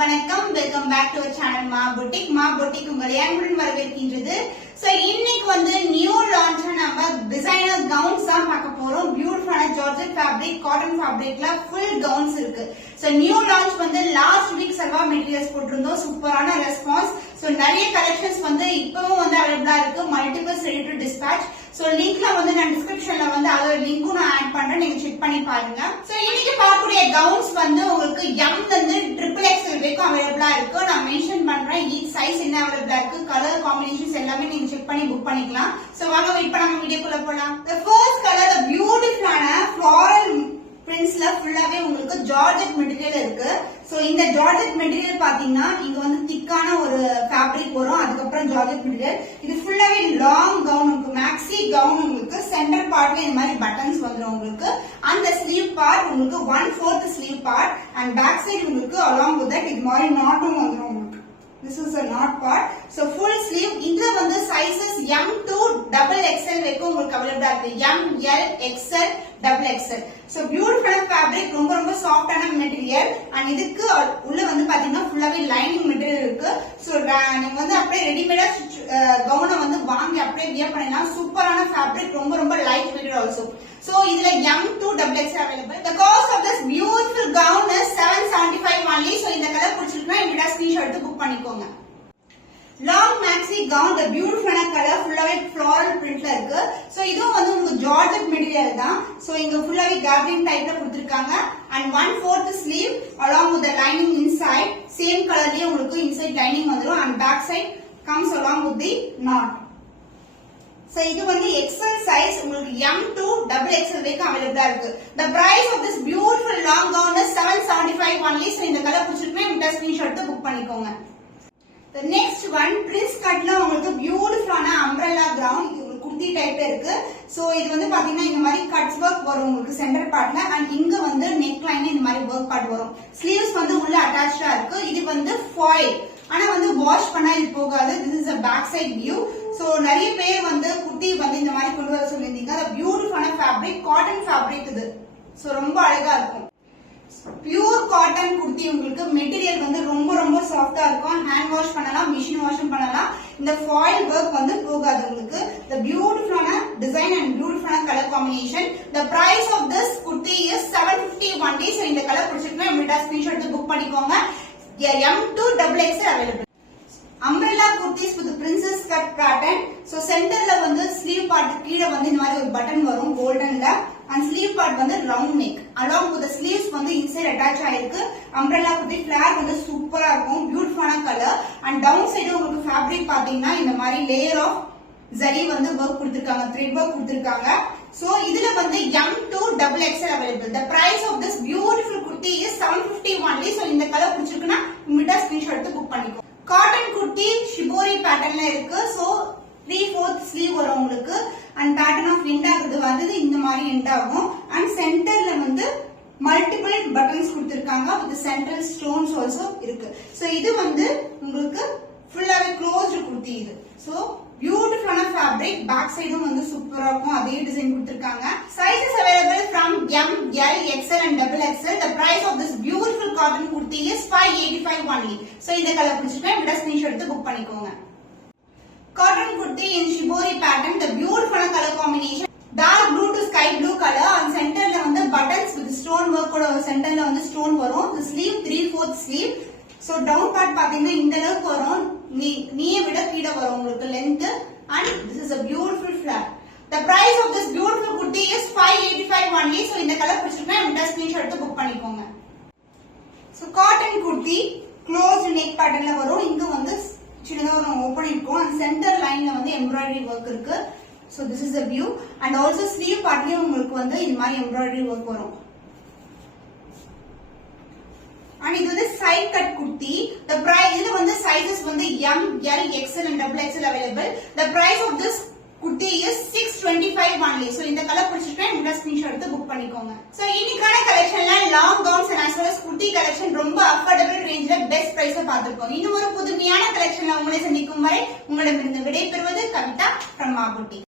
வணக்கம், welcome back to our channel Maa boutique உங்களை அன்புடன் வரவேற்கின்றது. சோ இன்னைக்கு வந்து நியூ லான்ச் நம்ம டிசைனர் கவுன்ஸ் தான் பார்க்க போறோம். பியூட்டிஃபுல்லான ஜார்ஜெட் ஃபேப்ரிக், காட்டன் ஃபேப்ரிக்ல ஃபுல் கவுன்ஸ் இருக்கு. சோ நியூ லான்ச் வந்து லாஸ்ட் வீக் சர்வா மெட்டீரியல்ஸ் போட்டிருந்தோம். சூப்பரான ரெஸ்பான்ஸ். சோ நிறைய கலெக்ஷன்ஸ் வந்து இப்பவும் வந்து அவைலபிளா இருக்கு. Multiples ready to dispatch. So லிங்க்ல வந்து நான் டிஸ்கிரிப்ஷன்ல வந்து அதோட லிங்க்கும் நான் ஆட் பண்றேன், நீங்க செக் பண்ணி பாருங்க. சோ இன்னைக்கு பார்க்கக்கூடிய கவுன்ஸ் வந்து உங்களுக்கு M வந்து XXL வரைக்கும் அவைலபிளா இருக்கு. நான் மென்ஷன் பண்றேன் ஈச் சைஸ் என்ன அவைலபிளா இருக்கு, கலர் காம்பினேஷன்ஸ் எல்லாமே நீங்க செக் பண்ணி புக் பண்ணிக்கலாம். சோ வாங்க வெயிட் பண்ணாம வீடியோக்குள்ள போலாம். The first color பியூட்டிஃபுல்லான ஃப்ளாரல் பிரிண்ட்ஸ்ல ஃபுல்லாவே உங்களுக்கு ஜார்ஜெட் மெட்டீரியல் இருக்கு. சோ இந்த ஜார்ஜெட் மெட்டீரியல் பாத்தீங்கன்னா இங்க வந்து திக்கான ஒரு ஃபேப்ரிக் வரும், அதுக்கப்புறம் ஜார்ஜெட் மெட்டீரியல். இது ஃபுல்லாவே லாங் கவுன், உங்களுக்கு மேக்ஸி கவுன். உங்களுக்கு சென்டர் பார்ட்ல இந்த மாதிரி பட்டன்ஸ் வந்துரும். உங்களுக்கு அந்த ஸ்லீவ் பார்ட் உங்களுக்கு 1/4 sleeve part and back side உங்களுக்கு along with that இது மாதிரி நாட்டும் வந்துரும். உங்களுக்கு this is a knot part. So full sleeve. இதுல வந்து sizes M to XXL வரைக்கும் உங்களுக்கு அவைலபிளா இருக்கு. M, L, XL, XXL. So beautiful fabric, ரொம்ப சாஃப்டான மெட்டீரியல். அண்ட் இதுக்கு உள்ள வந்து பாத்தீங்கன்னா ஃபுல்லாவே லைனிங் மெட்டீரியல் இருக்கு. சோ நீங்க வந்து அப்படியே ரெடிமேடா கவுனை வந்து வாங்கி அப்படியே வியர் பண்ணலாம். சூப்பரான ஃபேப்ரிக், ரொம்ப லைட் வெயிட் ஆல்சோ. So இதுல M to XXL available. The cost of this beautiful gown is 775 only. So இந்த கலர் பிடிச்சிருக்குன்னா என்னோட ஸ்கிரீன்ஷாட் எடுத்து புக் பண்ணிக்கோங்க. Long maxi gown, the beautiful colour, ஃபுல்லாவே ஃப்ளாரல் பிரிண்ட்ல இருக்கு. சோ இதுவும் வந்து உங்களுக்கு ஜார்ஜெட் மெட்டீரியல் தான். சோ இங்க ஃபுல்லாவே கேப்ரிங் டைப்ல கொடுத்திருக்காங்க. And 1/4 sleeve along with the lining inside. Same கலர்லயே உங்களுக்கு இன்சைட் லைனிங் வந்துரும். And back side comes along with the knot. So இது வந்து XL size, உங்களுக்கு M to XXL வரைக்கும் அவைலபிளா இருக்கு. The price of this beautiful long gown is 775 only. So இந்த கலர் பிடிச்சிருக்குன்னா இந்த ஸ்கிரீன்ஷாட் எடுத்து புக் பண்ணிக்கோங்க. The next one prince cutல உங்களுக்கு பியூட்டிஃபுல்லான umbrella gown, குர்த்தி டைப்ல இருக்கு. சோ இது வந்து பாத்தீங்கன்னா இந்த மாதிரி கட்ஸ் வர்க் வரும் உங்களுக்கு சென்டர் பார்ட்ல. அண்ட் இங்க வந்து நெக் லைன் இந்த மாதிரி வர்க் பார்ட் வரும். ஸ்லீவ்ஸ் வந்து உள்ள அட்டாச்சா இருக்கு. இது வந்து ஃபாயில், ஆனா வந்து வாஷ் பண்ணா இது போகாது. This is a back side view. So நிறைய பேர் வந்து குர்த்தி வந்து இந்த மாதிரி கொண்டு வர சொல்லியிருந்தீங்க. அது பியூட்டிஃபுல்லான ஃபேப்ரிக், காட்டன் ஃபேப்ரிக் இது. சோ ரொம்ப அழகா இருக்கும். Pure cotton kurti. உங்களுக்கு மெட்டீரியல் வந்து ரொம்ப சாஃப்டா இருக்கும். ஹேண்ட் வாஷ் பண்ணலாம், மிஷின் வாஷும் பண்ணலாம். இந்த ஃபாயில் வர்க் வந்து போகாது உங்களுக்கு. The beautiful design and beautiful color combination. The price of this kurti is 750 only. So இந்த கலர் பிடிச்சிருக்குன்னா இமிடியா ஸ்கிரீன்ஷாட் எடுத்து புக் பண்ணிக்கோங்க. M to XXL available. Umbrella kurtis with princess cut pattern. So சென்டர்ல வந்து sleeve part கீழ வந்து இந்த மாதிரி ஒரு பட்டன் வரும் கோல்டன்ல. அண்ட் ஸ்லீவ் பார்ட் வந்து round neck. along with the sleeves வந்து இன்சைட் அட்டாச் ஆயிருக்கு. umbrella kurti ஃபிளார் வந்து சூப்பரா இருக்கும். பியூட்டிஃபுல்லான கலர். அண்ட் டவுன் சைடு உங்களுக்கு ஃபேப்ரிக் பாத்தீங்கன்னா இந்த மாதிரி லேயர் ஆஃப் ஜரி வந்து வர்க் கொடுத்திருக்காங்க, த்ரெட் வர்க் கொடுத்திருக்காங்க. சோ இதுல வந்து M to XXL available. The price of this beautiful kurti is 750 only. So இந்த கலர் பிடிச்சிருக்குன்னா இமிடியா ஸ்கிரீன்ஷாட் எடுத்து புக் பண்ணிக்கோ. காட்டன் குர்த்தி ஷிபோரி பேட்டர்ன்ல இருக்கு. சோ 3/4 ஸ்லீவ் வரும் உங்களுக்கு. அண்ட் பேட்டர்ன் ஆஃப் எண்ட் ஆகுது வந்து இந்த மாதிரி எண்ட் ஆகும். அண்ட் சென்டர்ல வந்து மல்டிபிள் பட்டன்ஸ் கொடுத்திருக்காங்க. வித் சென்ட்ரல் ஸ்டோன்ஸ் ஆல்சோ இருக்கு. சோ இது வந்து உங்களுக்கு ஃபுல்லாவே க்ளோஸ்டு குர்த்தி இது. சோ பியூட்டிஃபுல்லான ஃபேப்ரிக், பேக் சைடும் வந்து சூப்பரா இருக்கும். அதே டிசைன் கொடுத்திருக்காங்க. Sizes available from M, L, XL and XXL. The price of this beautiful cotton kurti is 585 only. So இந்த கலர் பிடிச்சிருக்கா இந்த ஸ்கிரீன்ஷாட் எடுத்து புக் பண்ணிக்கோங்க. Cotton kurti in shibori pattern. The beautiful color combination, dark blue to sky blue color. and சென்டர்ல வந்து buttons with stone work ஓட சென்டர்ல வந்து ஸ்டோன் வரும். The sleeve 3/4 sleeve. So down part பாத்தீங்கன்னா இந்த அளவுக்கு வரும். நீயை விட கீழ வரும் உங்களுக்கு length. and this is a beautiful flap. The price of this beautiful kurti is 585 only. So இந்த கலர் பிடிச்சிருக்கா இந்த ஸ்கிரீன்ஷாட் எடுத்து புக் பண்ணிக்கோங்க. So cotton kurti closed neck patternல வரும். இங்க வந்து சின்னதா ஒரு ஓபன் இருக்கும். and center lineல வந்து embroidery work இருக்கு. So this is the view. and also sleeve partலயும் உங்களுக்கு வந்து இந்த மாதிரி embroidery work வரும். and இது வந்து side cut kurti. The price இதுல வந்து sizes வந்து M, L, XL and XXL available. The price of this kurti is 625 only. So இந்த கலர் பிடிச்சிருக்கா இந்த ஸ்கிரீன்ஷாட் எடுத்து புக் பண்ணிக்கோங்க. So இன்னைக்கான கலெக்ஷன்ல long gowns and as well as kurti collection ரொம்ப அஃபோர்டபிள் ரேஞ்ச்ல பெஸ்ட் பிரைஸ்ல பாத்துறோம். இன்னும் ஒரு புதுமையான கலெக்ஷன்ல உங்களை சந்திக்கும் வரை உங்களிடமிருந்து விடைபெறுவது கவிதா from மா பொட்டிக்.